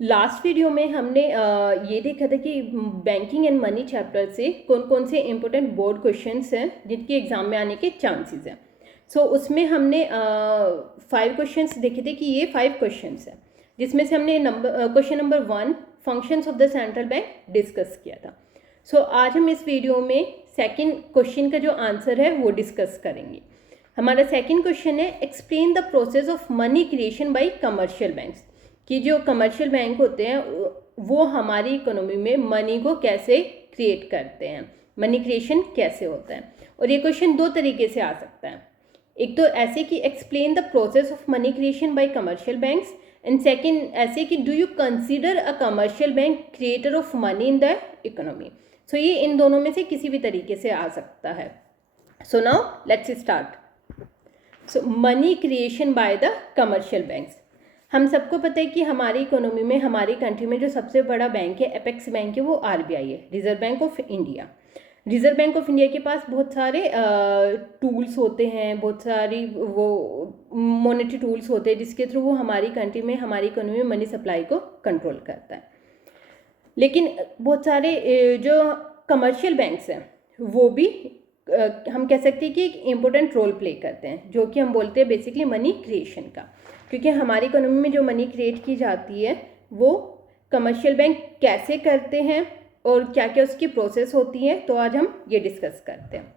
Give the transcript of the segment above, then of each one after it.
Last video में हमने ये देखा था कि बैंकिंग एंड मनी चैप्टर से कौन कौन से इम्पोर्टेंट बोर्ड क्वेश्चंस हैं जिनके एग्जाम में आने के चांसेस हैं। सो उसमें हमने 5 क्वेश्चंस देखे थे कि ये 5 क्वेश्चंस हैं, जिसमें से हमने question number 1 functions of the central bank discuss किया था। सो आज हम इस वीडियो में सेकेंड क्वेश्चन का जो आंसर है वो डिस्कस करेंगे। हमारा सेकेंड क्वेश्चन है, explain the process of money creation by commercial banks, कि जो कमर्शियल बैंक होते हैं वो हमारी इकोनॉमी में मनी को कैसे क्रिएट करते हैं, मनी क्रिएशन कैसे होता है। और ये क्वेश्चन 2 तरीके से आ सकता है। एक तो ऐसे कि explain the process of money creation by commercial banks, and second ऐसे कि do you consider a commercial bank creator of money in the economy. So ये इन दोनों में से किसी भी तरीके से आ सकता है। So now let's start. So money creation by the commercial banks, हम सबको पता है कि हमारी इकोनॉमी में, हमारी कंट्री में जो सबसे बड़ा बैंक है, एपेक्स बैंक है, वो आरबीआई है, reserve bank of India. Reserve bank of India के पास बहुत सारे टूल्स होते हैं, बहुत सारी वो मॉनेटरी टूल्स होते हैं जिसके थ्रू वो हमारी कंट्री में, हमारी इकोनॉमी में मनी सप्लाई को कंट्रोल करता है। लेकिन बहुत सारे जो कमर्शियल बैंक्स हैं वो भी हम कह सकते हैं कि एक इम्पोर्टेंट रोल प्ले करते हैं, जो कि हम बोलते हैं बेसिकली मनी क्रिएशन का। क्योंकि हमारी इकोनॉमी में जो मनी क्रिएट की जाती है वो कमर्शियल बैंक कैसे करते हैं और क्या क्या उसकी प्रोसेस होती है, तो आज हम ये डिस्कस करते हैं।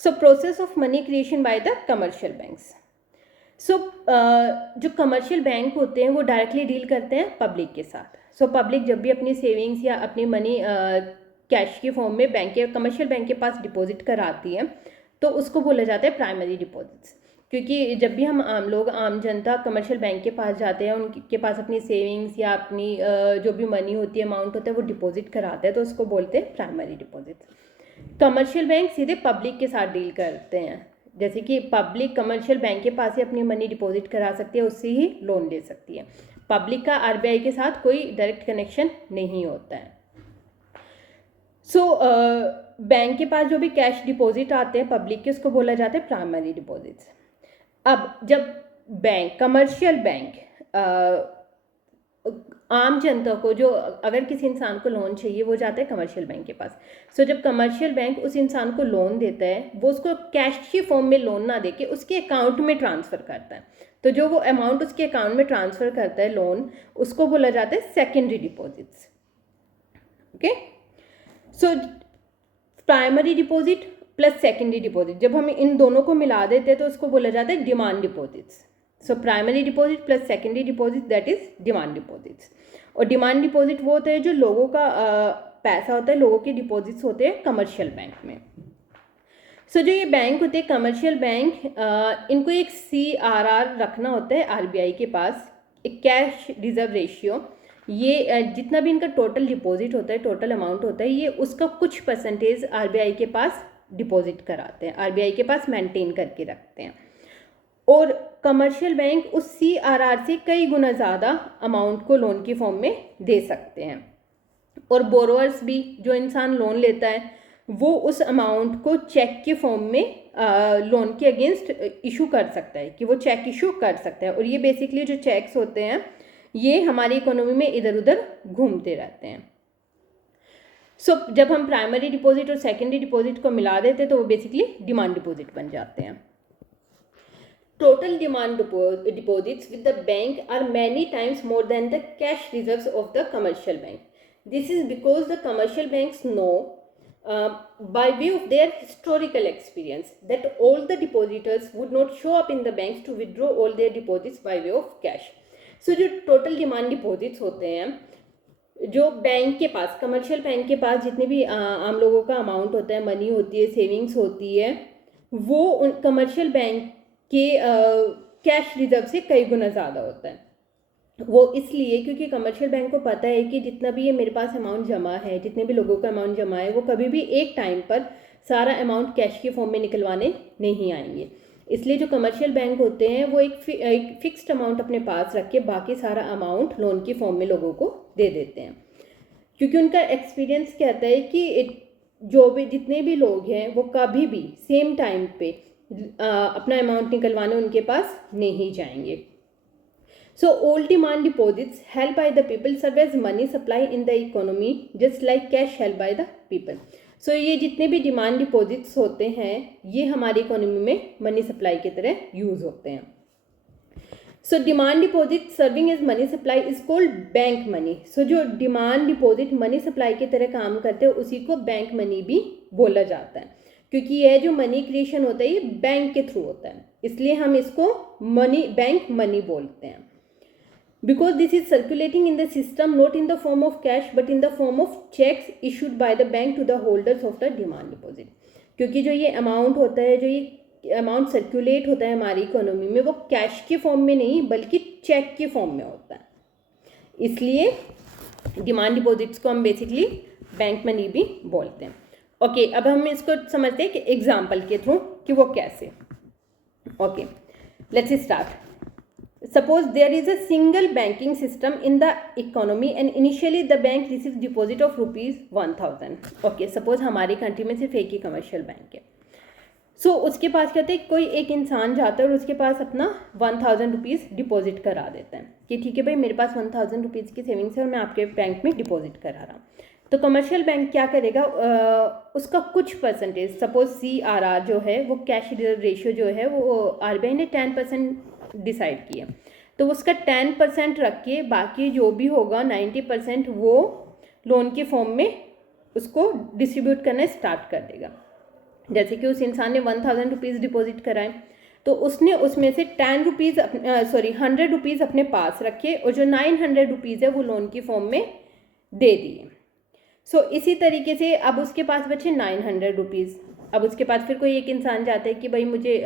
So process of money creation by the commercial banks. So जो कमर्शियल बैंक होते हैं वो डायरेक्टली डील करते हैं पब्लिक के साथ। सो पब्लिक जब भी अपनी सेविंग्स या अपनी मनी कैश की फॉर्म में बैंक या कमर्शियल बैंक के पास डिपॉजिट कराती है तो उसको बोला जाता है प्राइमरी डिपॉजिट्स। क्योंकि जब भी हम आम लोग, आम जनता कमर्शियल बैंक के पास जाते हैं, उनके पास अपनी सेविंग्स या अपनी जो भी मनी होती है, अमाउंट होता है, वो डिपॉजिट कराते हैं, तो उसको बोलते हैं प्राइमरी डिपॉजिट। कमर्शियल बैंक सीधे पब्लिक के साथ डील करते हैं, जैसे कि पब्लिक कमर्शियल बैंक के पास ही अपनी मनी डिपॉजिट करा सकती है, उससे ही लोन ले सकती है। पब्लिक का आरबीआई के साथ कोई डायरेक्ट कनेक्शन नहीं होता है। सो बैंक के पास जो भी कैश डिपॉजिट आते हैं पब्लिक के, उसको बोला जाता है प्राइमरी डिपॉजिट्स। अब जब बैंक, कमर्शियल बैंक आम जनता को, जो अगर किसी इंसान को लोन चाहिए वो जाता है कमर्शियल बैंक के पास। सो जब कमर्शियल बैंक उस इंसान को लोन देता है, वो उसको कैश की फॉर्म में लोन ना देके उसके अकाउंट में ट्रांसफ़र करता है। तो जो वो अमाउंट उसके अकाउंट में ट्रांसफ़र करता है लोन, उसको बोला जाता है secondary deposits. Okay, so primary deposit plus secondary deposit, जब हम इन दोनों को मिला देते हैं तो उसको बोला जाता है demand deposits. So primary deposit plus secondary deposit, that is demand deposits. और डिमांड डिपॉजिट वो होता है जो लोगों का पैसा होता है, लोगों के डिपॉजिट्स होते हैं कमर्शियल बैंक में। सो जो ये बैंक होते हैं कमर्शियल बैंक, इनको एक CRR रखना होता है आरबीआई के पास, एक कैश रिजर्व रेशियो। ये जितना भी इनका टोटल डिपॉजिट होता है, टोटल अमाउंट होता है, ये उसका कुछ परसेंटेज आरबीआई के पास डिपॉजिट कराते हैं, आरबीआई के पास मेंटेन करके रखते हैं। और कमर्शियल बैंक उस CRR से कई गुना ज़्यादा अमाउंट को लोन की फॉर्म में दे सकते हैं। और बोरोअर्स भी, जो इंसान लोन लेता है, वो उस अमाउंट को चेक की फॉर्म में लोन के अगेंस्ट इशू कर सकता है, कि वो चेक इशू कर सकता है। और ये बेसिकली जो चेक्स होते हैं ये हमारी इकोनॉमी में इधर उधर घूमते रहते हैं। सो जब हम प्राइमरी डिपॉजिट और सेकेंडरी डिपॉजिट को मिला देते हैं तो वो बेसिकली डिमांड डिपॉजिट बन जाते हैं। Total demand deposits with the bank are many times more than the cash reserves of the commercial bank. This is because the commercial banks know by way of their historical experience that all the depositors would not show up in the banks to withdraw all their deposits by way of cash. So जो total demand deposits होते हैं, जो bank के पास, commercial bank के पास जितने भी आम लोगों का अमाउंट होता है, मनी होती है, सेविंग्स होती है, वो उन कमर्शियल बैंक के कैश रिजर्व से कई गुना ज़्यादा होता है। वो इसलिए क्योंकि कमर्शियल बैंक को पता है कि जितना भी ये मेरे पास अमाउंट जमा है, जितने भी लोगों का अमाउंट जमा है, वो कभी भी एक टाइम पर सारा अमाउंट कैश के फॉर्म में निकलवाने नहीं आएंगे। इसलिए जो कमर्शियल बैंक होते हैं वो एक फिक्स्ड अमाउंट अपने पास रख के बाकी सारा अमाउंट लोन की फॉर्म में लोगों को दे देते हैं। क्योंकि उनका एक्सपीरियंस कहता है कि जो भी, जितने भी लोग हैं, वो कभी भी सेम टाइम पे अपना अमाउंट निकलवाने उनके पास नहीं जाएंगे। So all demand deposits held by the people serve as money supply in the economy just like cash held by the people. So ये जितने भी डिमांड डिपॉजिट्स होते हैं ये हमारी इकोनॉमी में मनी सप्लाई की तरह यूज होते हैं. So demand deposit serving as money supply is called bank money. So जो डिमांड डिपॉजिट मनी सप्लाई की तरह काम करते हैं उसी को बैंक मनी भी बोला जाता है, क्योंकि यह जो मनी क्रिएशन होता है ये बैंक के थ्रू होता है, इसलिए हम इसको मनी बैंक मनी बोलते हैं. Because this is circulating in the system not in the form of cash but in the form of checks issued by the bank to the holders of the demand deposit. क्योंकि जो ये amount होता है, जो ये amount circulate होता है हमारी इकोनॉमी में, वो कैश के फॉर्म में नहीं बल्कि चेक के फॉर्म में होता है, इसलिए डिमांड डिपॉजिट्स को हम बेसिकली बैंक मनी भी बोलते हैं. ओके, अब हम इसको समझते हैं कि एग्जाम्पल के थ्रू कि वो कैसे. Okay, let's start. Suppose there is a single banking system in the economy and initially the bank receives deposit of rupees 1000. Okay, suppose हमारी कंट्री में सिर्फ एक ही कमर्शियल बैंक है. So उसके पास कहते हैं कोई एक इंसान जाता है और उसके पास अपना 1000 रुपीज़ डिपॉजिट करा देता है कि ठीक है भाई मेरे पास 1000 रुपीज़ की सेविंग्स है और मैं आपके बैंक में डिपॉजिट करा रहा हूँ. तो कमर्शियल बैंक क्या करेगा, उसका कुछ परसेंटेज, सपोज CRR जो है वो कैश रिजर्व रेशियो जो है वो RBI ने 10% डिसाइड किया, तो उसका 10% रख के बाकी जो भी होगा 90% वो लोन के फॉर्म में उसको डिस्ट्रीब्यूट करना स्टार्ट कर देगा. जैसे कि उस इंसान ने 1000 रुपीज़ डिपॉजिट कराए तो उसने उसमें से 100 रुपीज़ अपने पास रखे और जो 900 रुपीज़ है वो लोन की फॉर्म में दे दिए. सो इसी तरीके से अब उसके पास बचे 900 रुपीज़. अब उसके पास फिर कोई एक इंसान जाता है कि भाई मुझे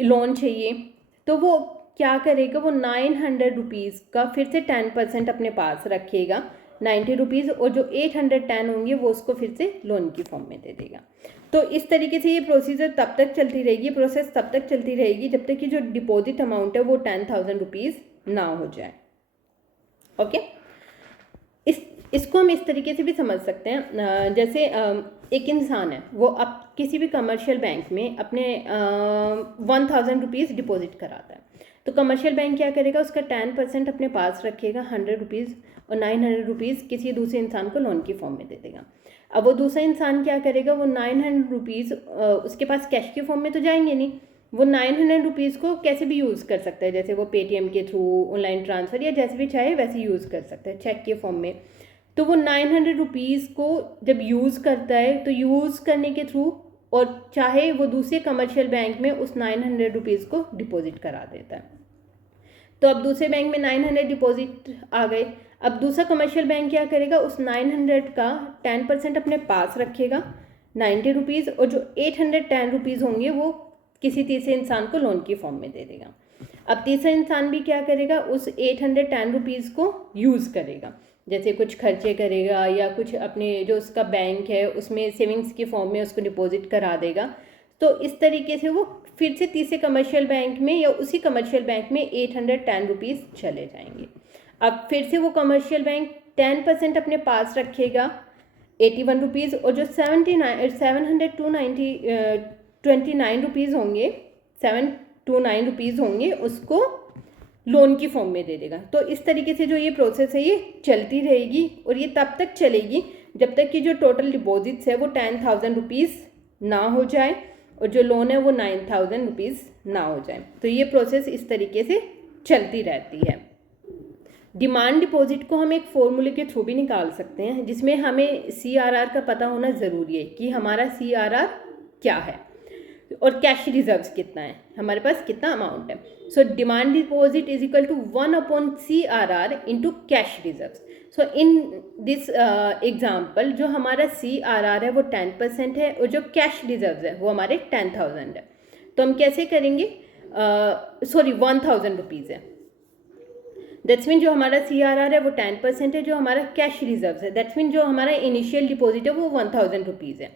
लोन चाहिए, तो वो क्या करेगा, वो 900 रुपीज़ का फिर से 10% अपने पास रखेगा, 90 रुपीज़, और जो 810 होंगे वो उसको फिर से लोन की फॉर्म में दे देगा. तो इस तरीके से ये प्रोसीजर तब तक चलती रहेगी, प्रोसेस तब तक चलती रहेगी जब तक कि जो डिपॉजिट अमाउंट है वो 10,000 रुपीज़ ना हो जाए. ओके, इसको हम इस तरीके से भी समझ सकते हैं. जैसे एक इंसान है, वो अब किसी भी कमर्शियल बैंक में अपने 1000 रुपीज़ डिपॉजिट कराता है, तो कमर्शियल बैंक क्या करेगा, उसका 10% अपने पास रखेगा 100 रुपीज़ और 900 रुपीज़ किसी दूसरे इंसान को लोन की फॉर्म में दे देगा. अब वो दूसरा इंसान क्या करेगा, वो 900 रुपीज़ उसके पास कैश के फॉर्म में तो जाएंगे नहीं, वो 900 रुपीज़ को कैसे भी यूज़ कर सकता है, जैसे वो पेटीएम के थ्रू, ऑनलाइन ट्रांसफ़र या जैसे भी चाहे वैसे यूज़ कर सकता है चेक के फॉर्म में. तो वो 900 रुपीज़ को जब यूज़ करता है तो यूज़ करने के थ्रू और चाहे वो दूसरे कमर्शियल बैंक में उस 900 रुपीज़ को डिपॉजिट करा देता है. तो अब दूसरे बैंक में 900 डिपॉजिट आ गए. अब दूसरा कमर्शियल बैंक क्या करेगा, उस 900 का 10% अपने पास रखेगा 90 रुपीज़, और जो 810 रुपीज़ होंगे वो किसी तीसरे इंसान को लोन की फॉर्म में दे देगा. अब तीसरा इंसान भी क्या करेगा, उस 810 रुपीज़ को यूज़ करेगा, जैसे कुछ खर्चे करेगा या कुछ अपने जो उसका बैंक है उसमें सेविंग्स के फॉर्म में उसको डिपॉजिट करा देगा. तो इस तरीके से वो फिर से तीसरे कमर्शियल बैंक में या उसी कमर्शियल बैंक में 810 रुपीज़ चले जाएंगे. अब फिर से वो कमर्शियल बैंक 10% अपने पास रखेगा 81 रुपीज़, और जो 729 रुपीज़ होंगे, 729 रुपीज़ होंगे उसको लोन की फॉर्म में दे देगा. तो इस तरीके से जो ये प्रोसेस है ये चलती रहेगी और ये तब तक चलेगी जब तक कि जो टोटल डिपॉजिट्स है वो 10,000 रुपीज़ ना हो जाए और जो लोन है वो 9,000 रुपीज़ ना हो जाए. तो ये प्रोसेस इस तरीके से चलती रहती है. डिमांड डिपॉजिट को हम एक फॉर्मूले के थ्रू भी निकाल सकते हैं, जिसमें हमें CRR का पता होना ज़रूरी है कि हमारा CRR क्या है और कैश रिजर्व्स कितना है, हमारे पास कितना अमाउंट है. So demand deposit is equal to 1/CRR into cash reserves. So in this example जो हमारा CRR है वो 10% है और जो कैश रिजर्व्स है वो हमारे 10,000 है. तो हम कैसे करेंगे, 1000 रुपीज़ है. दैट्स मीन जो हमारा CRR है वो 10% है, जो हमारा कैश रिजर्व्स है दैट्स मीन जो हमारा इनिशियल डिपॉजिट है वो 1000 रुपीज़ है.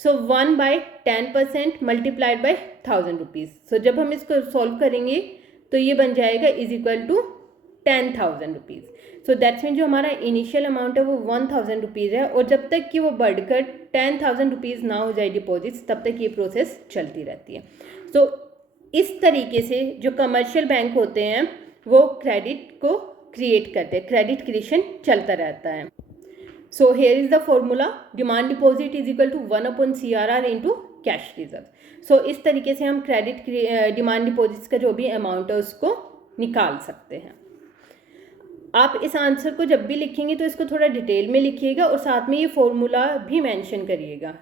So 1/10% multiplied by 1000 rupees. So जब हम इसको सॉल्व करेंगे तो ये बन जाएगा is equal to 10,000 rupees. So that's mean जो हमारा इनिशियल अमाउंट है वो 1000 रुपीज़ है और जब तक कि वो बढ़कर 10,000 रुपीज़ ना हो जाए डिपॉजिट्स तब तक ये प्रोसेस चलती रहती है. सो इस तरीके से जो कमर्शियल बैंक होते हैं वो क्रेडिट को क्रिएट करते हैं, क्रेडिट क्रिएशन चलता रहता है। So here is the formula, demand deposit is equal to 1/CRR into cash reserve. So इस तरीके से हम क्रेडिट डिमांड डिपॉजिट्स का जो भी अमाउंट है उसको निकाल सकते हैं। आप इस आंसर को जब भी लिखेंगे तो इसको थोड़ा डिटेल में लिखिएगा और साथ में ये फॉर्मूला भी मेंशन करिएगा,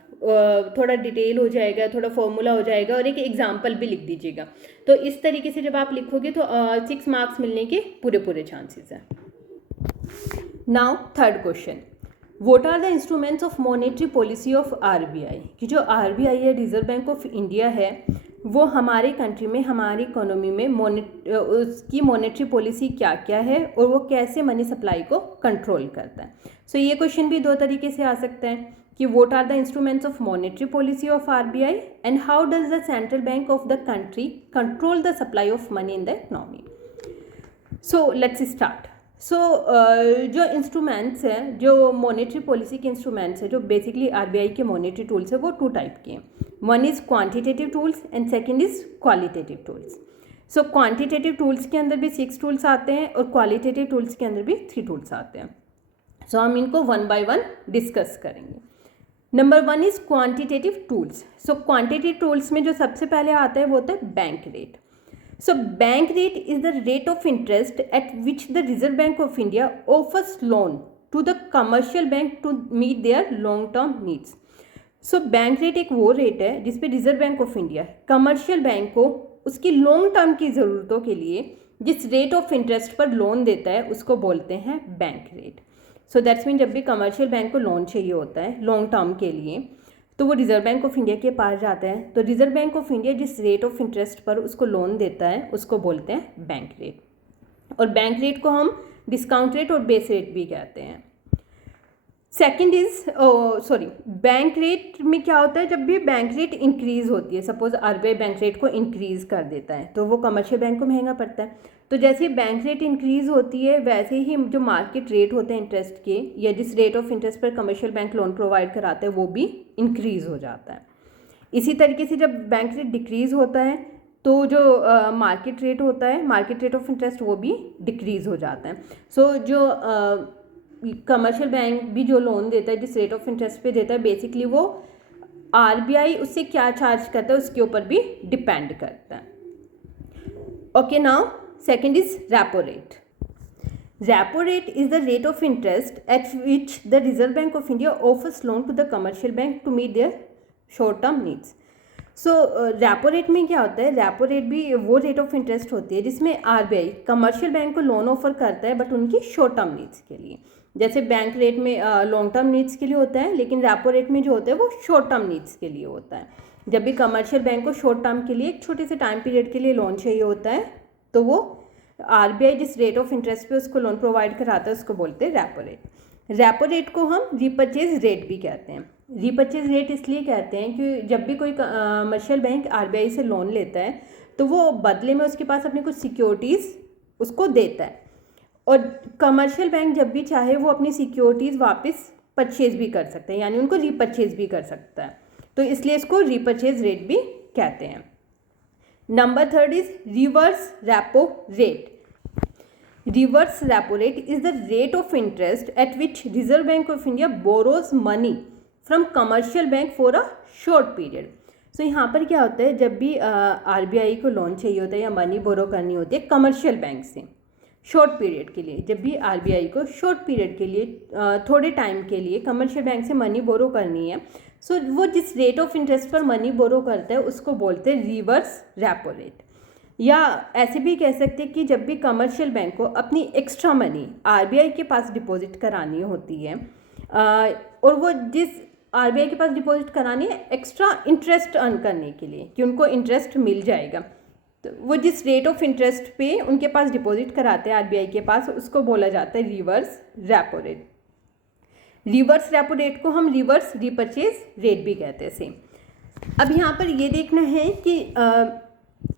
थोड़ा डिटेल हो जाएगा, थोड़ा फॉर्मूला हो जाएगा और एक एग्जांपल भी लिख दीजिएगा। तो इस तरीके से जब आप लिखोगे तो 6 मार्क्स मिलने के पूरे चांसेस हैं। Now third question, what are the instruments of monetary policy of RBI, कि जो आरबीआई है, रिजर्व बैंक ऑफ इंडिया है, वो हमारे कंट्री में, हमारी इकोनॉमी में उसकी मॉनेटरी पॉलिसी क्या क्या है और वो कैसे मनी सप्लाई को कंट्रोल करता है। सो ये क्वेश्चन भी दो तरीके से आ सकता है कि what are the instruments of monetary policy of RBI and how does the central bank of the country control the supply of money in the economy. So let's start. So जो instruments हैं, जो monetary policy के instruments हैं, जो basically RBI के monetary tools है, वो 2 type के हैं। One is quantitative tools and second is qualitative tools. So quantitative tools के अंदर भी 6 टूल्स आते हैं और क्वालिटेटिव टूल्स के अंदर भी 3 टूल्स आते हैं। सो हम इनको 1 बाय 1 डिस्कस करेंगे। Number 1 is quantitative tools. So quantitative tools में जो सबसे पहले आता है वो होता है bank rate. So bank rate is the rate of interest at which the Reserve Bank of India offers loan to the commercial bank to meet their long term needs. So bank rate एक वो rate है जिसपे reserve bank of India commercial bank को उसकी long term की ज़रूरतों के लिए जिस रेट ऑफ इंटरेस्ट पर लोन देता है उसको बोलते हैं bank rate. So that's mean जब भी कमर्शियल बैंक को लोन चाहिए होता है लॉन्ग टर्म के लिए तो वो रिजर्व बैंक ऑफ इंडिया के पास जाता है, तो रिजर्व बैंक ऑफ इंडिया जिस रेट ऑफ इंटरेस्ट पर उसको लोन देता है उसको बोलते हैं बैंक रेट। और बैंक रेट को हम डिस्काउंट रेट और बेस रेट भी कहते हैं। सेकंड इज बैंक रेट में क्या होता है, जब भी बैंक रेट इंक्रीज होती है, सपोज आरबीआई बैंक रेट को इंक्रीज कर देता है तो वो कमर्शियल बैंक को महंगा पड़ता है। तो जैसे बैंक रेट इंक्रीज होती है वैसे ही जो मार्केट रेट होते हैं इंटरेस्ट के या जिस रेट ऑफ इंटरेस्ट पर कमर्शियल बैंक लोन प्रोवाइड कराते हैं वो भी इंक्रीज हो जाता है। इसी तरीके से जब बैंक रेट डिक्रीज होता है तो जो मार्केट रेट होता है, मार्केट रेट ऑफ इंटरेस्ट, वो भी डिक्रीज हो जाता है। सो जो कमर्शियल बैंक भी जो लोन देता है जिस रेट ऑफ इंटरेस्ट पे देता है, बेसिकली वो आरबीआई उससे क्या चार्ज करता है उसके ऊपर भी डिपेंड करता है। Okay, now second is repo rate. Repo rate is the rate of interest at which the reserve bank of India offers loan to the commercial bank to meet their short term needs. So repo rate में क्या होता है, repo rate भी वो rate of interest होती है जिसमें RBI commercial bank को लोन ऑफर करता है बट उनकी शॉर्ट टर्म नीड्स के लिए। जैसे बैंक रेट में लॉन्ग टर्म नीड्स के लिए होता है, लेकिन रेपो रेट में जो होता है वो शॉर्ट टर्म नीड्स के लिए होता है। जब भी कमर्शियल बैंक को शॉर्ट टर्म के लिए एक छोटे से टाइम पीरियड के लिए लोन चाहिए होता है तो वो आरबीआई जिस रेट ऑफ इंटरेस्ट पे उसको लोन प्रोवाइड कराता है उसको बोलते हैं रेपो रेट। रेपो रेट को हम रीपर्चेज रेट भी कहते हैं। रीपर्चेज रेट इसलिए कहते हैं कि जब भी कोई कमर्शियल बैंक आरबीआई से लोन लेता है तो वो बदले में उसके पास अपनी कुछ सिक्योरिटीज़ उसको देता है और कमर्शियल बैंक जब भी चाहे वो अपनी सिक्योरिटीज़ वापस परचेज भी कर सकते हैं, यानी उनको रीपर्चेज भी कर सकता है, तो इसलिए इसको रीपर्चेज रेट भी कहते हैं। Number third is reverse repo rate. Reverse repo rate is the rate of interest at which Reserve bank of India borrows money from commercial bank for a short period. So यहाँ पर क्या होता है, जब भी आरबीआई को loan चाहिए होता है या मनी बोरो करनी होती है कमर्शियल बैंक से शॉर्ट पीरियड के लिए, जब भी आरबीआई को शॉर्ट पीरियड के लिए थोड़े टाइम के लिए कमर्शियल बैंक से मनी बोरो करनी है, सो वो जिस रेट ऑफ इंटरेस्ट पर मनी बोरो करता है उसको बोलते हैं रिवर्स रेपो रेट। या ऐसे भी कह सकते हैं कि जब भी कमर्शियल बैंक को अपनी एक्स्ट्रा मनी आरबीआई के पास डिपॉजिट करानी होती है और वो जिस आरबीआई के पास डिपॉजिट करानी है एक्स्ट्रा इंटरेस्ट अर्न करने के लिए कि उनको इंटरेस्ट मिल जाएगा, तो वो जिस रेट ऑफ इंटरेस्ट पे उनके पास डिपॉजिट कराते हैं आरबीआई के पास उसको बोला जाता है reverse repo rate. Reverse repo rate को हम रिवर्स रीपर्चेज रेट भी कहते हैं सेम। अब यहाँ पर ये देखना है कि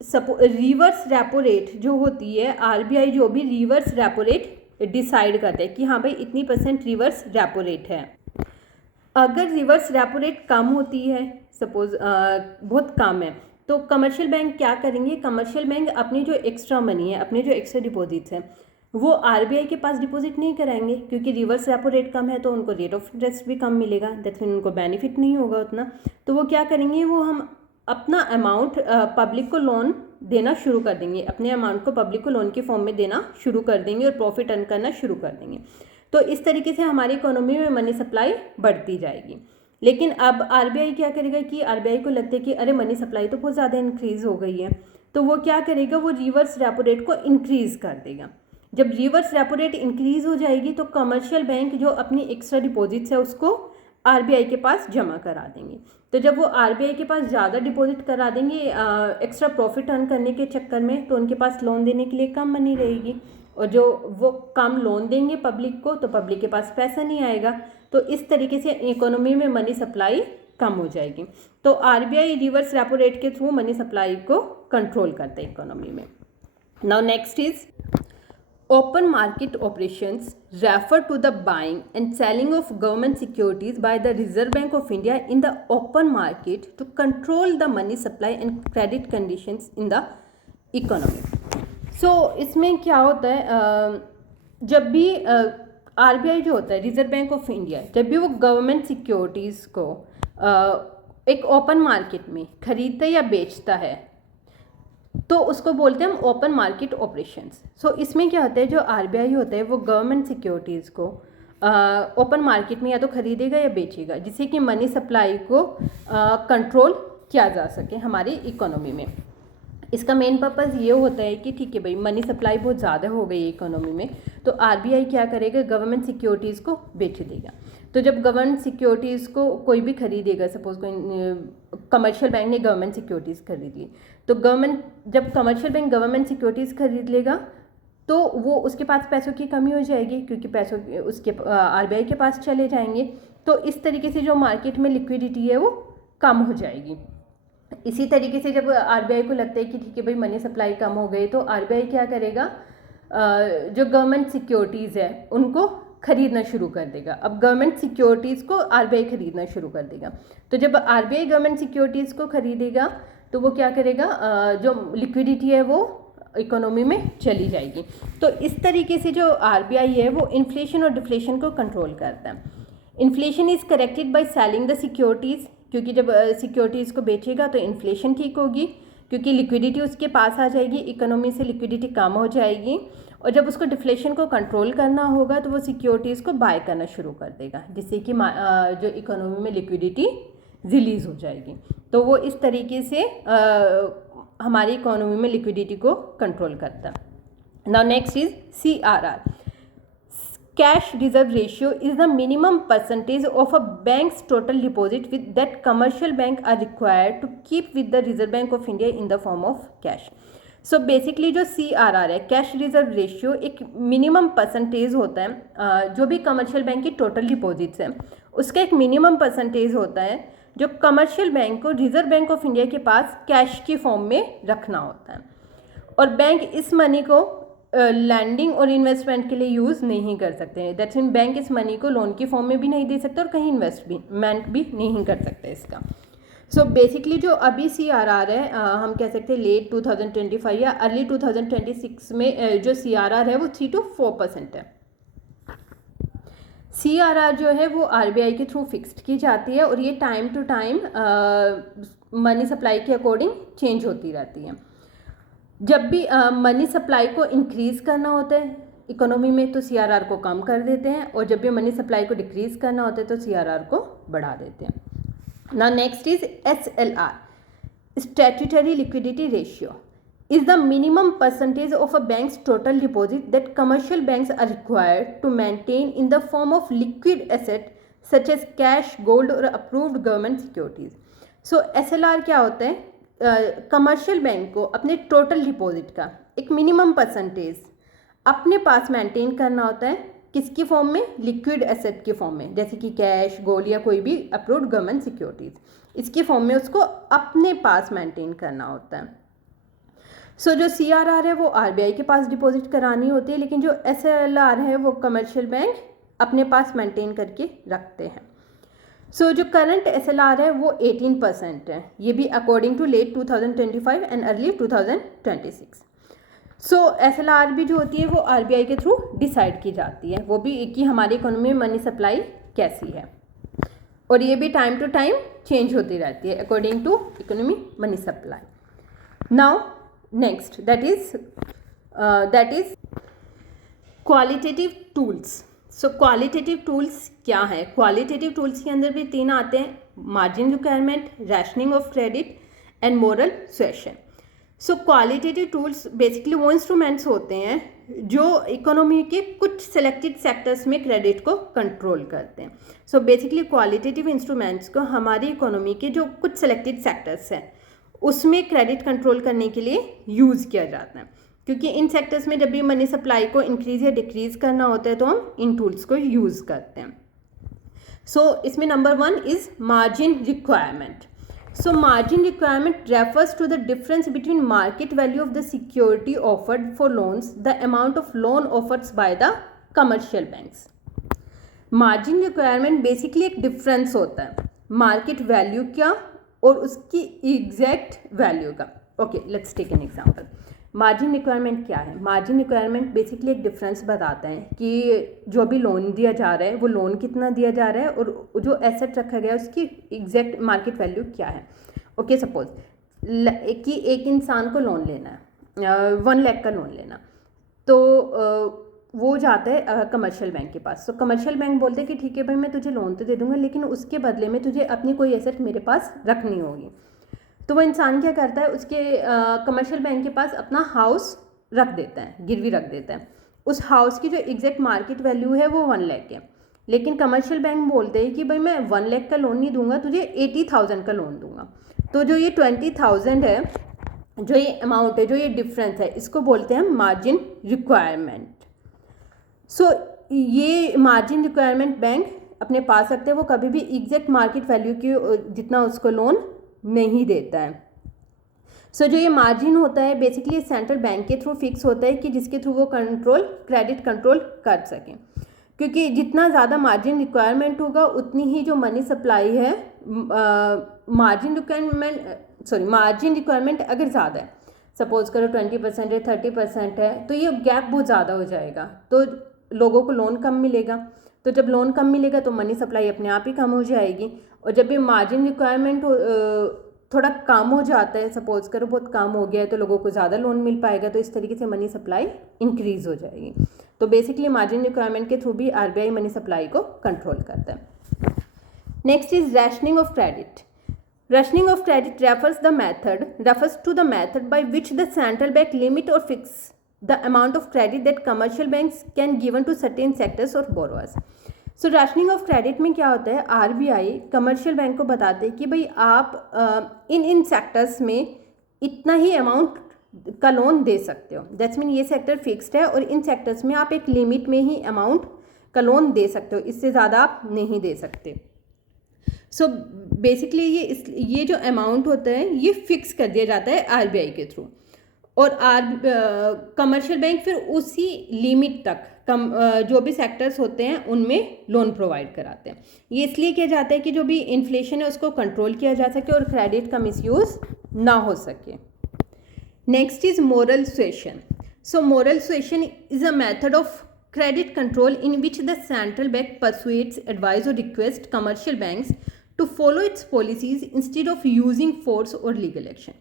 रिवर्स रेपो रेट जो होती है, आरबीआई जो भी रिवर्स रेपो रेट डिसाइड करता है कि हाँ भाई इतनी % रिवर्स रेपो रेट है। अगर रिवर्स रेपो रेट कम होती है, सपोज बहुत कम है, तो कमर्शियल बैंक क्या करेंगे, कमर्शियल बैंक अपनी जो एक्स्ट्रा मनी है, अपने जो एक्स्ट्रा डिपॉजिट्स हैं वो आरबीआई के पास डिपॉजिट नहीं कराएंगे, क्योंकि रिवर्स रेपो रेट कम है तो उनको रेट ऑफ इंटरेस्ट भी कम मिलेगा, दैट्स मीन उनको बेनिफिट नहीं होगा उतना। तो वो क्या करेंगे, वो हम अपना अमाउंट पब्लिक को लोन देना शुरू कर देंगे, अपने अमाउंट को पब्लिक को लोन के फॉर्म में देना शुरू कर देंगे और प्रॉफिट अर्न करना शुरू कर देंगे। तो इस तरीके से हमारी इकोनॉमी में मनी सप्लाई बढ़ती जाएगी। लेकिन अब आरबीआई क्या करेगा कि आरबीआई को लगता है कि अरे मनी सप्लाई तो बहुत ज़्यादा इंक्रीज़ हो गई है, तो वो क्या करेगा, वो रिवर्स रेपो रेट को इंक्रीज़ कर देगा। जब रिवर्स रेपो रेट इंक्रीज़ हो जाएगी तो कमर्शियल बैंक जो अपनी एक्स्ट्रा डिपॉजिट्स है उसको आरबीआई के पास जमा करा देंगे। तो जब वो आरबीआई के पास ज़्यादा डिपॉजिट करा देंगे एक्स्ट्रा प्रॉफिट अर्न करने के चक्कर में, तो उनके पास लोन देने के लिए कम मनी रहेगी, और जो वो कम लोन देंगे पब्लिक को तो पब्लिक के पास पैसा नहीं आएगा। तो इस तरीके से इकोनॉमी में मनी सप्लाई कम हो जाएगी। तो आरबीआई रिवर्स रेपो रेट के थ्रू मनी सप्लाई को कंट्रोल करता है इकोनॉमी में। Now next is open market operations refer to the buying and selling of government securities by the Reserve Bank of India in the open market to control the money supply and credit conditions in the economy. So इसमें क्या होता है, जब भी RBI जो होता है, reserve bank of India, जब भी वो गवर्नमेंट सिक्योरिटीज़ को एक ओपन मार्केट में खरीदता या बेचता है तो उसको बोलते हैं हम ओपन मार्केट ऑपरेशंस। सो इसमें क्या होता है, जो आरबीआई होता है वो गवर्नमेंट सिक्योरिटीज़ को ओपन मार्केट में या तो खरीदेगा या बेचेगा, जिससे कि मनी सप्लाई को कंट्रोल किया जा सके हमारी इकोनॉमी में। इसका मेन पर्पज़ ये होता है कि ठीक है भाई, मनी सप्लाई बहुत ज़्यादा हो गई है इकोनॉमी में, तो आरबीआई क्या करेगा, गवर्नमेंट सिक्योरिटीज़ को बेच देगा। तो जब गवर्नमेंट सिक्योरिटीज़ को कोई भी खरीदेगा, सपोज कोई कमर्शियल बैंक ने गवर्नमेंट सिक्योरिटीज़ खरीद ली, तो जब कमर्शियल बैंक गवर्नमेंट सिक्योरिटीज़ खरीद लेगा तो वो उसके पास पैसों की कमी हो जाएगी, क्योंकि पैसों उसके आरबीआई के पास चले जाएंगे। तो इस तरीके से जो मार्केट में लिक्विडिटी है वो कम हो जाएगी। इसी तरीके से जब आरबीआई को लगता है कि ठीक है भाई मनी सप्लाई कम हो गई, तो आरबीआई क्या करेगा, जो गवर्नमेंट सिक्योरिटीज़ है उनको खरीदना शुरू कर देगा। अब गवर्नमेंट सिक्योरिटीज़ को आरबीआई खरीदना शुरू कर देगा। तो जब आरबीआई गवर्नमेंट सिक्योरिटीज़ को खरीदेगा तो वो क्या करेगा, जो लिक्विडिटी है वो इकोनॉमी में चली जाएगी। तो इस तरीके से जो आरबीआई है वो इन्फ्लेशन और डिफ्लेशन को कंट्रोल करता है। Inflation is corrected by selling the securities, क्योंकि जब सिक्योरिटीज़ को बेचेगा तो इन्फ्लेशन ठीक होगी, क्योंकि लिक्विडिटी उसके पास आ जाएगी, इकोनॉमी से लिक्विडिटी कम हो जाएगी। और जब उसको डिफ्लेशन को कंट्रोल करना होगा तो वो सिक्योरिटीज़ को बाय करना शुरू कर देगा, जिससे कि जो इकोनॉमी में लिक्विडिटी रिलीज़ हो जाएगी। तो वो इस तरीके से हमारी इकोनॉमी में लिक्विडिटी को कंट्रोल करता है। Now next is CRR, cash reserve ratio is the minimum percentage of a bank's total deposit with that commercial bank are required to keep with the reserve bank of India in the form of cash. So basically जो CRR है, cash reserve ratio, एक minimum percentage होता है जो भी commercial bank की total deposits हैं उसका एक मिनिमम परसेंटेज होता है जो कमर्शियल बैंक को रिजर्व बैंक ऑफ इंडिया के पास कैश की फॉर्म में रखना होता है। और बैंक इस मनी को लैंडिंग और इन्वेस्टमेंट के लिए यूज़ नहीं कर सकते हैं। दैट्स मीन बैंक इस मनी को लोन की फॉर्म में भी नहीं दे सकते और कहीं इन्वेस्टमेंट भी नहीं कर सकते इसका। सो बेसिकली जो अभी CRR है, हम कह सकते हैं लेट 2025 या अर्ली 2026 में जो CRR है वो 3 to 4% है। CRR जो है वो आरबीआई के थ्रू फिक्स्ड की जाती है और ये time to time money supply के अकॉर्डिंग चेंज होती रहती है। जब भी मनी सप्लाई को इंक्रीज़ करना होता है इकोनॉमी में तो CRR को कम कर देते हैं, और जब भी मनी सप्लाई को डिक्रीज़ करना होता है तो CRR को बढ़ा देते हैं। Now next is SLR, statutory liquidity ratio, is the minimum percentage of a bank's total deposit that commercial banks are required to maintain in the form of liquid asset such as cash, gold or approved government securities. So SLR क्या होता है, commercial bank को अपने total deposit का एक minimum percentage अपने पास maintain करना होता है, किसकी फॉर्म में, लिक्विड एसेट की फॉर्म में, जैसे कि कैश, गोल्ड या कोई भी अप्रूव्ड गवर्नमेंट सिक्योरिटीज़, इसकी फॉर्म में उसको अपने पास मेंटेन करना होता है। सो जो CRR है वो आरबीआई के पास डिपॉजिट करानी होती है, लेकिन जो SLR है वो कमर्शियल बैंक अपने पास मेंटेन करके रखते हैं। सो जो करंट SLR है वो 18% है, ये भी according to late 2025 and early 2026। So SLR भी जो होती है वो RBI के थ्रू डिसाइड की जाती है, वो भी कि हमारी इकोनॉमी में मनी सप्लाई कैसी है, और ये भी टाइम टू टाइम चेंज होती रहती है according to economy money supply. Now next that is qualitative tools. So qualitative tools क्या है? क्वालिटेटिव टूल्स के अंदर भी 3 आते हैं, margin requirement, rationing of credit and moral suasion. So qualitative tools basically वो इंस्ट्रूमेंट्स होते हैं जो इकोनॉमी के कुछ सेलेक्टेड सेक्टर्स में क्रेडिट को कंट्रोल करते हैं। सो बेसिकली क्वालिटेटिव इंस्ट्रूमेंट्स को हमारी इकोनॉमी के जो कुछ सेलेक्टेड सेक्टर्स हैं उसमें क्रेडिट कंट्रोल करने के लिए यूज़ किया जाता है, क्योंकि इन सेक्टर्स में जब भी मनी सप्लाई को इंक्रीज या डिक्रीज करना होता है तो हम इन टूल्स को यूज़ करते हैं। सो इसमें number 1 is margin requirement. So margin requirement refers to the difference between market value of the security offered for loans, the amount of loan offered by the commercial banks. Margin requirement basically एक difference होता है market value का और उसकी exact value का। Okay, let's take an example. Margin requirement क्या है? Margin requirement basically एक डिफरेंस बताता है कि जो भी लोन दिया जा रहा है वो लोन कितना दिया जा रहा है और जो एसेट रखा गया है उसकी एग्जैक्ट मार्केट वैल्यू क्या है। ओके, सपोज कि एक इंसान को लोन लेना है 1 लाख का लोन लेना, तो वो जाता है कमर्शियल बैंक के पास। तो कमर्शियल बैंक बोलते हैं कि ठीक है भाई मैं तुझे लोन तो दे दूंगा लेकिन उसके बदले में तुझे अपनी कोई एसेट मेरे पास रखनी होगी। तो वो इंसान क्या करता है, उसके कमर्शियल बैंक के पास अपना हाउस रख देता है, गिरवी रख देता है। उस हाउस की जो एग्जैक्ट मार्केट वैल्यू है वो 1 लाख है, लेकिन कमर्शियल बैंक बोलते हैं कि भाई मैं 1 लाख का लोन नहीं दूंगा, तुझे 80,000 का लोन दूंगा। तो जो ये 20,000 है, जो ये अमाउंट है, जो ये डिफरेंस है, इसको बोलते हैं मार्जिन रिक्वायरमेंट। सो ये मार्जिन रिक्वायरमेंट बैंक अपने पास रखते हैं, वो कभी भी एग्जैक्ट मार्केट वैल्यू की जितना उसको लोन नहीं देता है। सो जो ये मार्जिन होता है बेसिकली सेंट्रल बैंक के थ्रू फिक्स होता है कि जिसके थ्रू वो क्रेडिट कंट्रोल कर सकें, क्योंकि जितना ज़्यादा मार्जिन रिक्वायरमेंट होगा उतनी ही जो मनी सप्लाई है, मार्जिन रिक्वायरमेंट अगर ज़्यादा है, सपोज करो 20% है, 30% है, तो ये गैप बहुत ज़्यादा हो जाएगा, तो लोगों को लोन कम मिलेगा। तो जब लोन कम मिलेगा तो मनी सप्लाई अपने आप ही कम हो जाएगी, और जब भी मार्जिन रिक्वायरमेंट थोड़ा कम हो जाता है, सपोज करो बहुत कम हो गया है, तो लोगों को ज़्यादा लोन मिल पाएगा, तो इस तरीके से मनी सप्लाई इंक्रीज हो जाएगी। तो बेसिकली मार्जिन रिक्वायरमेंट के थ्रू भी RBI मनी सप्लाई को कंट्रोल करता है। Next is rationing of credit. Rationing of credit refers to the method by which the central bank limit or fix the amount of credit that commercial banks can given to certain sectors or borrowers. So rationing of credit में क्या होता है, RBI commercial bank को बताते हैं कि भाई आप इन सेक्टर्स में इतना ही अमाउंट का लोन दे सकते हो। दैट्स मीन ये सेक्टर फिक्स्ड है और इन सेक्टर्स में आप एक लिमिट में ही अमाउंट का लोन दे सकते हो, इससे ज़्यादा आप नहीं दे सकते। सो बेसिकली ये जो अमाउंट होता है ये फिक्स कर दिया जाता है RBI के थ्रू, और कमर्शियल बैंक फिर उसी लिमिट तक जो भी सेक्टर्स होते हैं उनमें लोन प्रोवाइड कराते हैं। ये इसलिए किया जाता है कि जो भी इन्फ्लेशन है उसको कंट्रोल किया जा सके और क्रेडिट का मिसयूज़ ना हो सके। Next is moral suasion. So moral suasion is a method of credit control in which the central bank persuades, advise or request commercial banks to follow its policies instead of using force or legal action.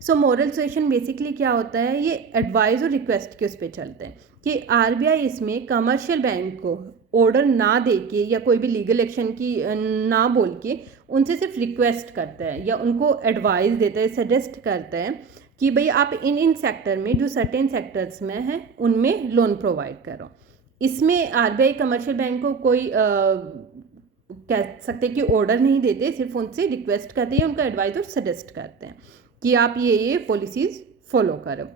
So moral suasion basically क्या होता है, ये advice और request के उस पर चलते हैं कि RBI इसमें कमर्शियल बैंक को ऑर्डर ना दे के या कोई भी लीगल एक्शन की ना बोल के उनसे सिर्फ रिक्वेस्ट करता है या उनको एडवाइस देता है, सजेस्ट करता है कि भाई आप इन सेक्टर में जो सर्टेन सेक्टर्स में हैं उनमें लोन प्रोवाइड करो। इसमें RBI कमर्शियल बैंक को कोई कह सकते कि ऑर्डर नहीं देते, सिर्फ उनसे रिक्वेस्ट करते हैं, उनका एडवाइस और सजेस्ट करते हैं कि आप ये पॉलिसीज़ फॉलो करो,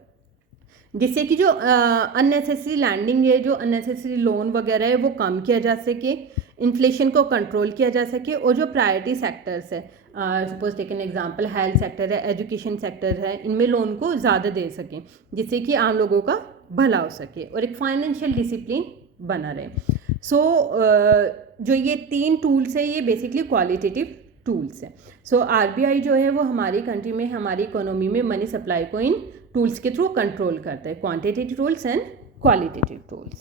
जिससे कि जो अननेसेसरी लैंडिंग है, जो अननेसेसरी लोन वगैरह है वो कम किया जा सके, इन्फ्लेशन को कंट्रोल किया जा सके, और जो प्रायोरिटी सेक्टर्स है, suppose take an example health sector है, एजुकेशन सेक्टर है, इनमें लोन को ज़्यादा दे सकें जिससे कि आम लोगों का भला हो सके और एक फाइनेंशियल डिसिप्लिन बना रहे। सो जो ये 3 टूल्स है ये बेसिकली क्वालिटेटिव टूल्स है। सो आरबीआई जो है वो हमारी कंट्री में, हमारी इकोनॉमी में मनी सप्लाई को इन टूल्स के थ्रू कंट्रोल करता है, quantitative tools and qualitative tools.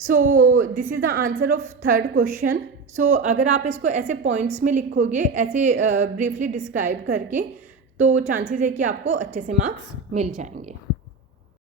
So this is the answer of third question. So अगर आप इसको ऐसे पॉइंट्स में लिखोगे, ऐसे ब्रीफली डिस्क्राइब करके, तो चांसेस है कि आपको अच्छे से मार्क्स मिल जाएंगे।